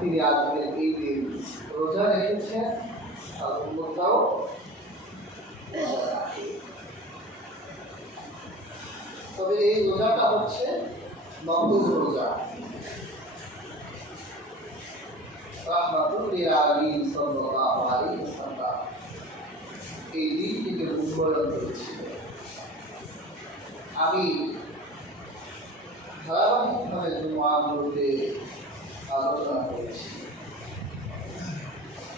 তিনি আজকের এই দিন রোজা রেখেছেন, আর উম্মতটাও রোজা রাখে। তবে এই রোজাটা হচ্ছে নফল রোজা। রাহমাতুল লিল আলামিন সাল্লাল্লাহু আলাইহি ওয়াসাল্লাম এই দিনটিকে মূল্যায়ন করেছিলেন। আমি ধারাবাহিকভাবে জুমাগুলোতে আলোচনা করেছি।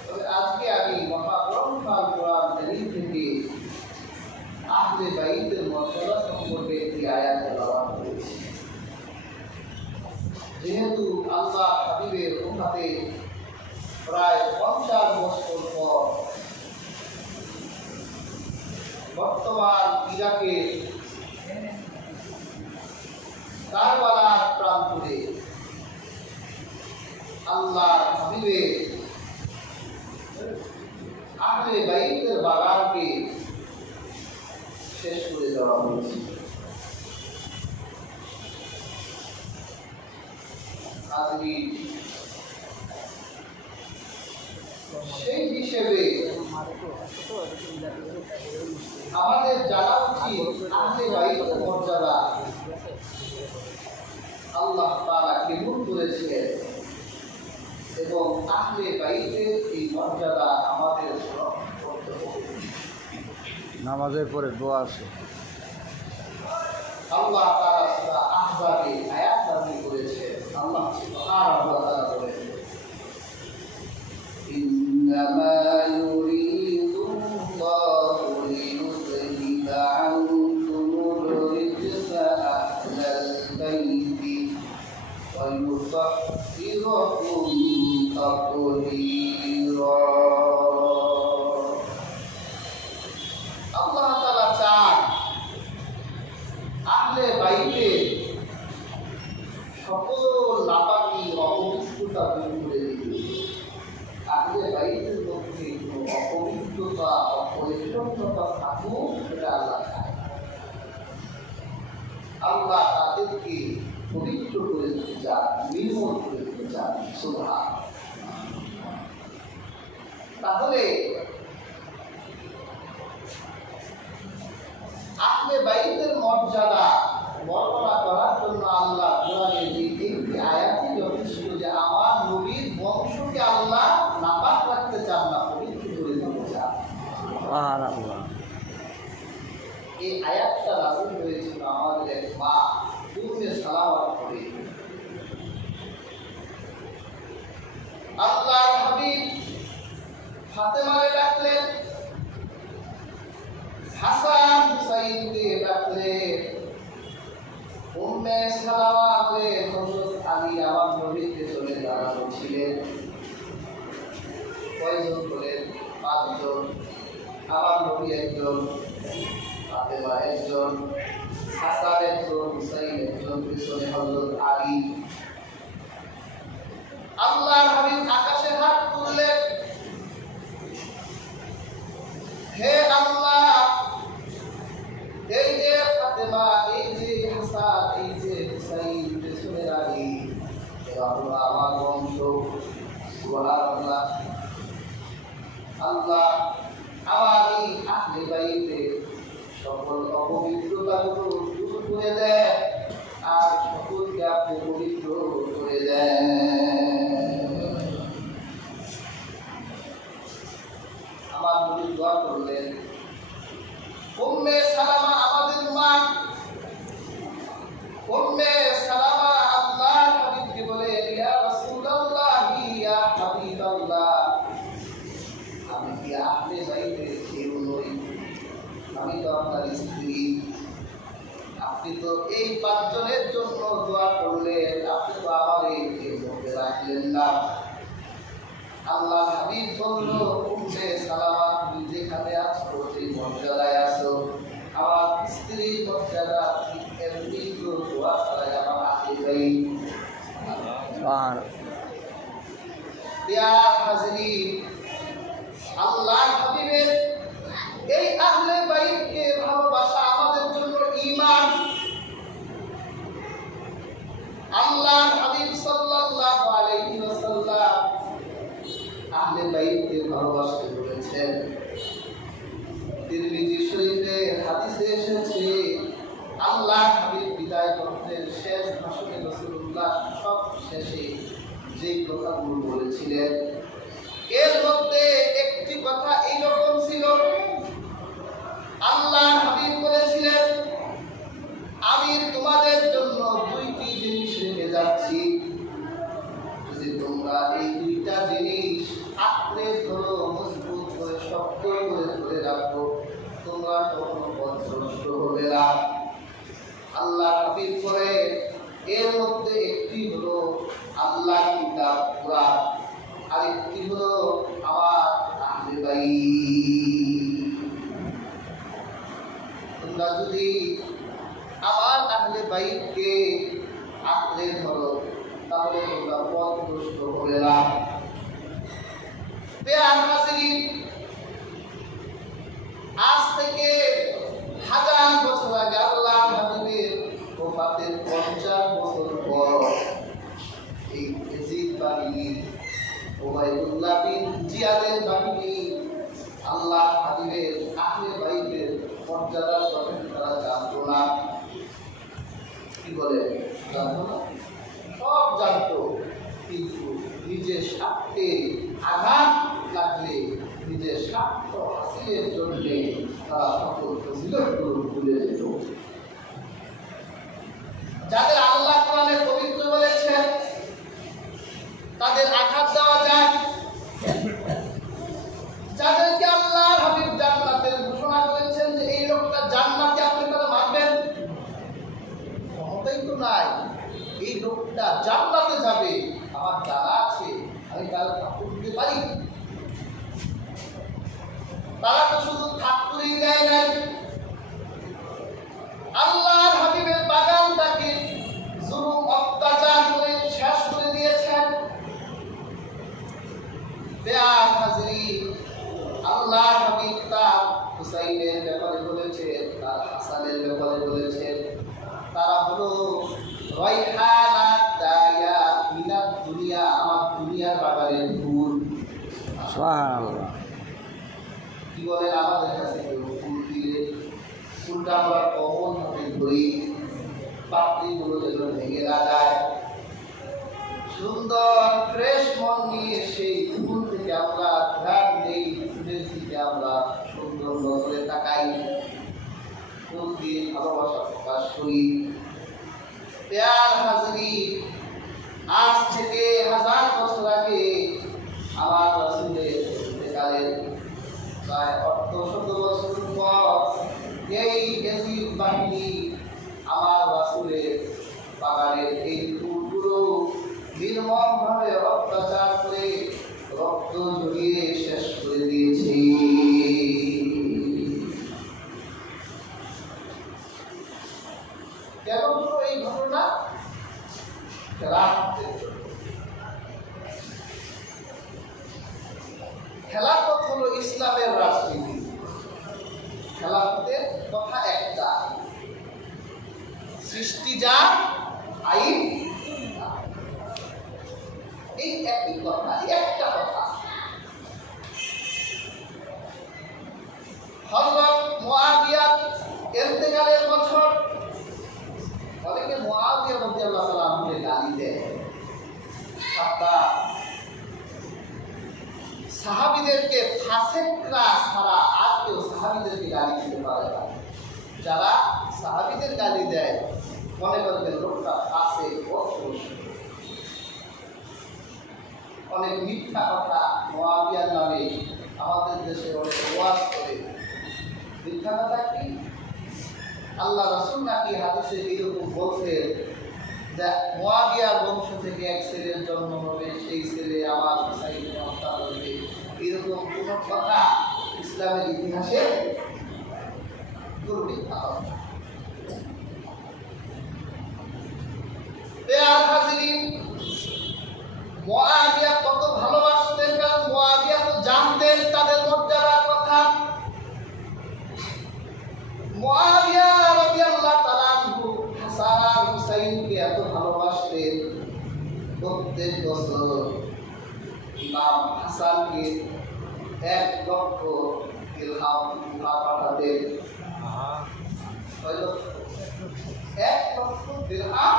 তবে আজকে আমি মহাগ্রন্থ আল কোরআন কারীম থেকে আহলে বাইতের মর্যাদা সম্পর্কে একটি আয়াত তেলাওয়াত করেছি। যেহেতু আল্লাহ হাবিবের উম্মতে প্রায় 50 বছর পর বর্তমান ইরাকের কারবালার প্রান্তরে আল্লাহ হাবিবের আহলে বাইতের বাগানকে শেষ করে দেওয়া হয়েছে। আজকে সেই হিসেবে আমাদের জানা উচিত আহলে বাইতের মর্যাদা আল্লাহ তাআলা কেমন করেছেন এবং আহলে বাইতের এই মর্যাদা আমাদের সংরক্ষণ করতে হবে। নামাজের পরে দোয়া আছে। আল্লাহ তাআলা সূরা আহজাবে আয়াত নাযিল করেছেন। আল্লাহ সুবহানাহু ওয়া তাআলা বলেন, ইন্নামা ইউরিদুল্লাহু লিয়ুযহিবা আনকুমুর রিজসা আহলাল বাইতি ওয়া ইউতাহহিরাকুম তাতহীরা। আল্লাহ তাআলা চান আহলে বাইতে সকল নাপাকি অপবিত্রতা দূর করে দিবে। আহলে বাইতের মধ্যে কোনো অপবিত্রতা অপরিচ্ছন্নতা থাকুক সেটা আল্লাহ চায়। আল্লাহ তাদেরকে পবিত্র করে দিতে চান, নির্মল করে দিতে চান। সুবহান। তাহলে আহলে বাইতের মর্যাদা বর্ণনা করার জন্য আল্লাহ কোরআনের এই একটি আয়াতই যথেষ্ট যে আমার নবীর বংশকে আল্লাহ নাপাক রাখতে চান না, পবিত্র করে দিতে চান। সুবহানাল্লাহ। এই আয়াতটা নাযিল হয়েছিল আমাদের এক মা উম্মে সালামা করে। আল্লাহর হাবিব ফাতেমাকে ডাকলেন, হাসান হুসাইনকে ডাকলেন, উম্মে সালামাকে হযরত আলী আমার নবীকে চলে দাঁড়ানো ছিলেন। কয়জন বলেন? 5 জন। আমার নবী একজন, ফাতেমা একজন, হাসান একজন, হুসাইন একজন, পিছনে হযরত আলী। আল্লাহর হাবিব আকাশে হাত তুললেন, হে আল্লাহ, এই যে ফাতেমা, এই যে হাসান, এই যে হুসাইন, পিছনে আলী, এরা হলো আমার বংশ। সুবহানাল্লাহ। আল্লাহ আমার এই আহলে বাইতের সকল অপবিত্রতাগুলো দূর করে দেন আর সকলকে আপনি পবিত্র করে দেন। আমার নবী দোয়া করলেন। উম্মে সালামা আমাদের মা, উম্মে সালামা আল্লাহর হাবিবকে বলে, ইয়া রাসূলুল্লাহ, ইয়া হাবিবাল্লাহ, আমি কি আহলে বাইতের কেউ নই? আমি তো আপনার স্ত্রী। আপনি তো এই 5 জনের জন্য দোয়া করলেন, আপনি তো আমার এই মধ্যে রাখলেন না। আল্লাহ হাবিব বলল, উম্মে সালামা, তুমি যেখানে আছো, সেই মর্যাদায় আছো, আমার স্ত্রীর মর্যাদা ঠিক এমনি তো দোয়া ছাড়াই আমার আহলে বাইত। প্রিয় হাজরিন, আল্লাহ হাবিবের এই আহলে বাইতকে ভালোবাসা আমাদের জন্য ঈমান। আল্লাহ হাবিব সাল্লাল্লাহু আলাইহি ওয়াসাল্লাম আহলে বাইতকে ভালোবাসতে বলেছেন। তিরমিজি শরীফে হাদিসে এসেছে আল্লাহ হাবিব বিদায় গ্রন্থের শেষ ভাষণে রাসূলুল্লাহ সব শেষে যে কথাগুলো বলেছিলেন এর মধ্যে একটি কথা এইরকম ছিল, আল্লাহ হাবিব বলেছিলেন, আমি তোমাদের জন্য দুইটি জিনিস রেখে যাচ্ছি, যদি তোমরা এই দুইটা জিনিস আঁকড়ে ধরো, মজবুত করে শক্ত করে ধরে রাখো, তোমরা কখনো পথভ্রষ্ট হবে না। আল্লাহ হাবিব করে এর মধ্যে একটি হলো আল্লাহ কিতাব কুরআন, আর একটি হলো আমার আহলে বাইত। তোমরা যদি আমার আহলে বাইতকে আঁকড়ে ধরো তাহলে তোমরা পথভ্রষ্ট হবে না। আজ থেকে 1000 বছর আগে আল্লাহ হাবিবের ওফাতের 50 বছর পর এই ইয়াজিদ বাহিনী, উবাইদুল্লাহ বিন জিয়াদের বাহিনী আল্লাহ হাবিবের আহলে বাইতের মর্যাদার কথা তারা জানতো না। কি বলে জানতো না? সব জানতো, কিন্তু নিজের স্বার্থে আঘাত লাগলে নিজের স্বার্থ হাসিলের জন্য তারা সকল ফজিলতগুলো ভুলে যেত। যাদের আল্লাহ কোরআনে পবিত্র বলেছেন তাদের আঘাত দেওয়া যায়, যাদেরকে আল্লাহ হাবিব জান্নাতের ঘোষণা করেছেন যে এই লোকটা জান্নাতে, আপনি তারা মানবেন? ক্ষমতাই তো নাই, এই লোকটা জান্নাতে যাবে আমার জানা আছে, আমি তার ঠাকুর দিতে পারি। তারা তো শুধু ঠাকুরই দেয় নাই, আল্লাহর হাবিবের বাগানটাকে জুলুম অত্যাচার করে শেষ করে দিয়েছেন। বেয়ার হাজরিন, আল্লাহর হাবিব তার হুসাইনের ব্যাপারে বলেছেন, তার হাসানের ব্যাপারে বলেছেন, তারা হলো রাইহানাত দায়া মিনাত দুনিয়া, আমার দুনিয়ার বাগানের ফুল। সুবহানাল্লাহ। কি বলেন, আমাদের কাছে কেউ ফুল দিলে ফুলটা আমরা কমন ভাবে ধরি, পাপড়িগুলো যেন ভেঙে না যায়, সুন্দর ফ্রেশ মন নিয়ে সেই ফুল থেকে আমরা ঘ্রাণ নেই, ফুলের দিকে আমরা সুন্দর নজরে তাকাই, ফুল দিয়ে ভালোবাসা প্রকাশ করি। প্যার হাজরিন, আজ থেকে 1000 বছর আগে আমার রাসূলের ইন্তেকালের প্রায় 800 বছর পর এই ইয়াজিদ বাহিনী আমার রাসূলের বাগানের এই ফুলগুলো নির্মমভাবে অত্যাচার করে রক্ত ঝরিয়ে শেষ করে দিয়েছে। কেন হলো এই ঘটনা? খেলাফত হলো ইসলামের রাজনীতি। খেলাফতের কথা একটা, সৃষ্টি যা আইন এই একই কথা, একটা কথা। হযরত মুআবিয়া ইন্তেকালের বছর অনেকে মুআবিয়া রাদিয়াল্লাহু তাআলা আনহুকে গালি দেয়, সাহাবীদেরকে ফাসিকরা ছাড়া আর কেউ সাহাবীদেরকে গালি দিতে পারে না। যারা সাহাবীদের গালি দেয় মনে করবেন লোকটা ফাসিক, অনেক মিথ্যা কথা মুআবিয়ার নামে আমাদের দেশে অনেক ওয়াজ করে। মিথ্যা কথা কি? আল্লাহ রাসূল নাকি হাদিসে এরকম বলছেন যে মুআবিয়ার বংশ থেকে এক ছেলের জন্ম হবে, সেই ছেলে আমার হুসাইনকে হত্যা করবে। এরকম কোন কথা ইসলামের ইতিহাসে মিথ্যা কথা। প্রিয় হাজিরিন, মুআবিয়া কত ভালোবাসতেন, কারণ মুআবিয়া তো জানতেন তাদের মর্যাদার কথা। মুআবিয়া রাদিয়াল্লাহু তাআলা আনহু হাসান হুসাইনকে এত ভালোবাসতেন, প্রত্যেক বছর ইমাম হাসানকে 1 লক্ষ দিরহাম পাঠাতেন। 1 লক্ষ দিরহাম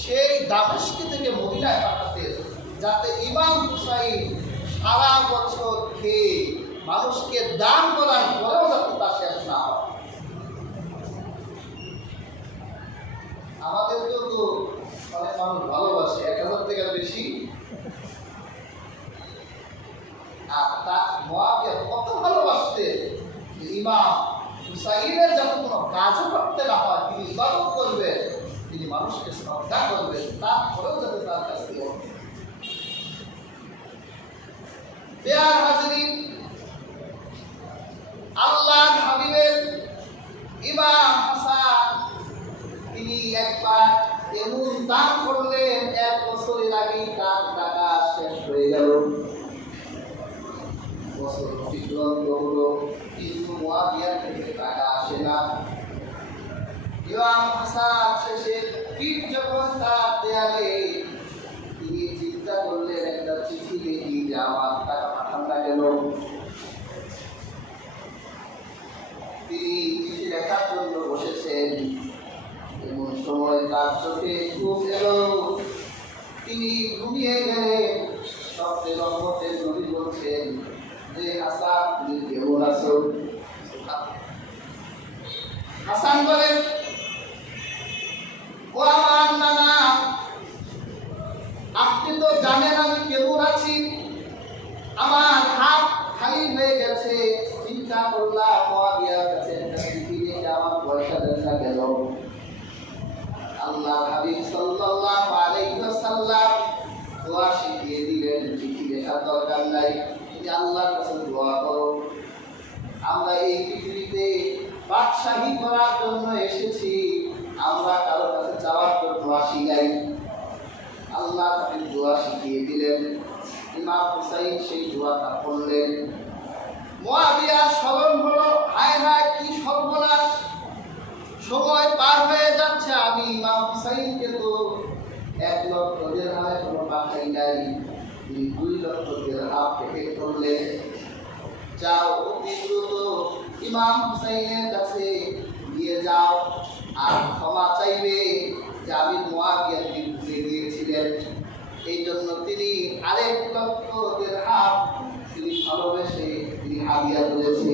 সেই দামেস্ক থেকে মদিনায় পাঠাতেন, যাতে ইমাম হুসাইন সারা বছর খেয়ে মানুষকে দান করার পরেও যাতে তা শেষ না হয়। আমাদেরকেও তো অনেক মানুষ ভালোবাসে, 1000 টাকার বেশি। আর তার মুআবিয়া কত ভালোবাসতেন যে ইমাম হুসাইনের যাতে কোনো কাজও করতে না হয়, তিনি ইবাদত করবেন, তিনি মানুষকে শ্রদ্ধা করবেন, তারপরেও যাতে তার কাছ থেকে প্রিয় হাজিরিন, আল্লাহর হাবিবের ইমাম হাসান তিনি একবার এমন দান করলেন, 1 বছরের আগেই তার টাকা শেষ হয়ে গেল। বছর অতিক্রান্ত হলো, কিন্তু মুআবিয়া থেকে টাকা আসে না। ইমাম হাসান শেষে পিঠ যখন তার দেয়ালে, তিনি চিন্তা করলেন একটা চিঠি লিখি যে আমার টাকা পাঠান না গেল। তিনি চিঠি লেখার জন্য বসেছেন, এমন সময় তার চোখে ঘুম এলো, তিনি ঘুমিয়ে গেলেন। স্বপ্নে রহমতের নবী বলছেন যে হাসান তুমি কেমন আছো? হাসান বলেন, ও আমার নানা, আপনি তো জানেন আমি কেমন আছি, আমার হাত খালি হয়ে গেছে। চিন্তা করলাম মুআবিয়ার কাছে একটা চিঠি লিখে আমার পয়সা দেন না গেল। আল্লাহ হাবিব সাল্লাল্লাহু আলাইহি ওয়াসাল্লাম দোয়া শিখিয়ে দিলেন, চিঠি লেখার দরকার নাই, তুমি আল্লাহর কাছে দোয়া করো। আমরা এই পৃথিবীতে বাদশাহী করার জন্য এসেছি, আমরা কারো কাছে যাওয়ার জন্য আসি নাই। আল্লাহ হাবিব দোয়া শিখিয়ে দিলেন, ইমাম হুসাইন সেই দোয়াটা পড়লেন। মুআবিয়া স্মরণ হলো, হায় হায় কি সর্বনাশ, সময় পার হয়ে যাচ্ছে, আমি ইমাম হুসাইনকে তো 1 লক্ষ দিরহামের কোনো পাঠাই নাই, 2 লক্ষ দিরহাম থেকে করলেন। যাও অতি দ্রুত ইমাম হুসাইনের কাছে গিয়ে যাও আর ক্ষমা চাইবে যে আমি মুআবিয়াকে ভুলে গিয়েছিলেন, এই জন্য তিনি 1 লক্ষ দিরহাম তিনি ভালোবেসে তিনি হাদিয়া করেছেন।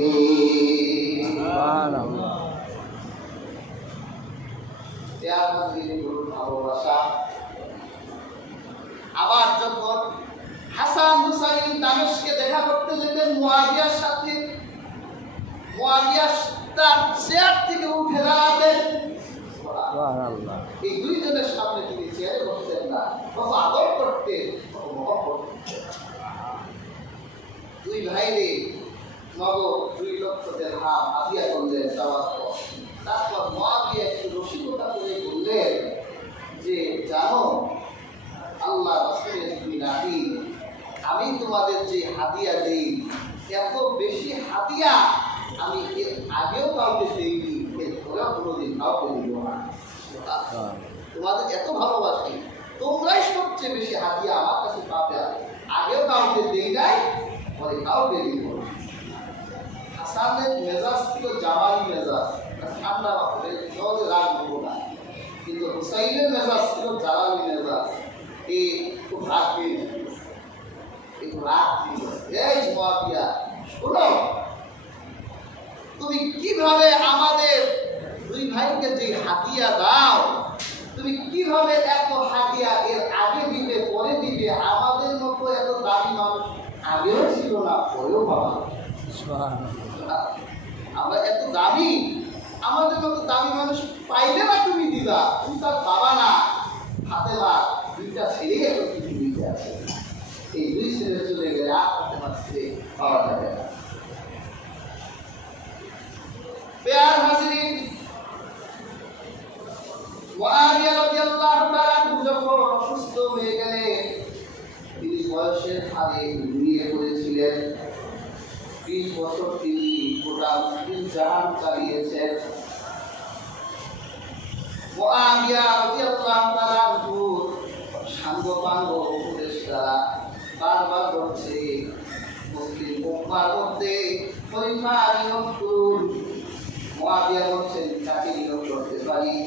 ভালোবাসা। আবার যখন হাসান হুসাইন দামেস্কে দেখা করতে যেতেন মুআবিয়ার সাথে, মুআবিয়া তার চেয়ার থেকে উঠে দাঁড়াতেন, এই 2 জনের সামনে তিনি চেয়ারে বসতেন না, কত আদর করতেন, কত মহব্বত করতেন। 2 ভাইরে নগদ 2 লক্ষ দিরহাম হাদিয়া করলেন যাওয়ার পর। তারপর মুআবিয়া একটু রসিকতা করে বললেন যে জানো আল্লাহ রাসূলের 2 নাতি, আমি তোমাদের যে হাদিয়া দেই এত বেশি হাদিয়া আমি এর আগেও কাউকে দেইনি, এর পরেও কোনোদিন কাউকে দিব না। তোমাদের এত ভালোবাসি, তোমরাই সবচেয়ে বেশি হাদিয়া আমার কাছে পাবে, আগেও কাউকে দেই নাই, পরে কাউকে দিব না। হাসানের মেজাজ ছিল জামালি মেজাজ, ঠান্ডা হবে সহজে রাগ হবো না, কিন্তু হুসাইনের মেজাজ ছিল জালালি মেজাজ, এই খুব রাগ পেয়ে একটু রাগ ছিল। এই মুআবিয়া শোনো, তুমি কিভাবে আমাদের 2 ভাইকে যে হাদিয়া দাও, তুমি কিভাবে এত হাদিয়া এর আগে দিবে পরে দিবে? আমাদের মতো এত দামি মানুষ আগেও ছিল না, পরেও পাবা। আমরা এত দামি, আমাদের মতো দামি মানুষ পাইলে না তুমি দিবা, তুমি তার বাবা না, হাতে বা 2টা ছেলে এত পৃথিবীতে আছে, এই 2 ছেলে চলে গেলে আর তোমার ছেলে পাওয়া যাবে না। প্রিয় হাজিরিন, মুআবিয়া রাদিয়াল্লাহু তাআলা যখন অসুস্থ হয়ে গেলেন, তিনি বয়সের হারে ঘুমিয়ে পড়েছিলেন। 20 বছর তিনি গোটা মুসলিম জাহান চালিয়েছেন। মুআবিয়া রাদিয়াল্লাহু তাআলা সাঙ্গপাঙ্গ উপদেষ্টা বারবার বলছে মুসলিম উম্মার মধ্যে খলিফা নিযুক্ত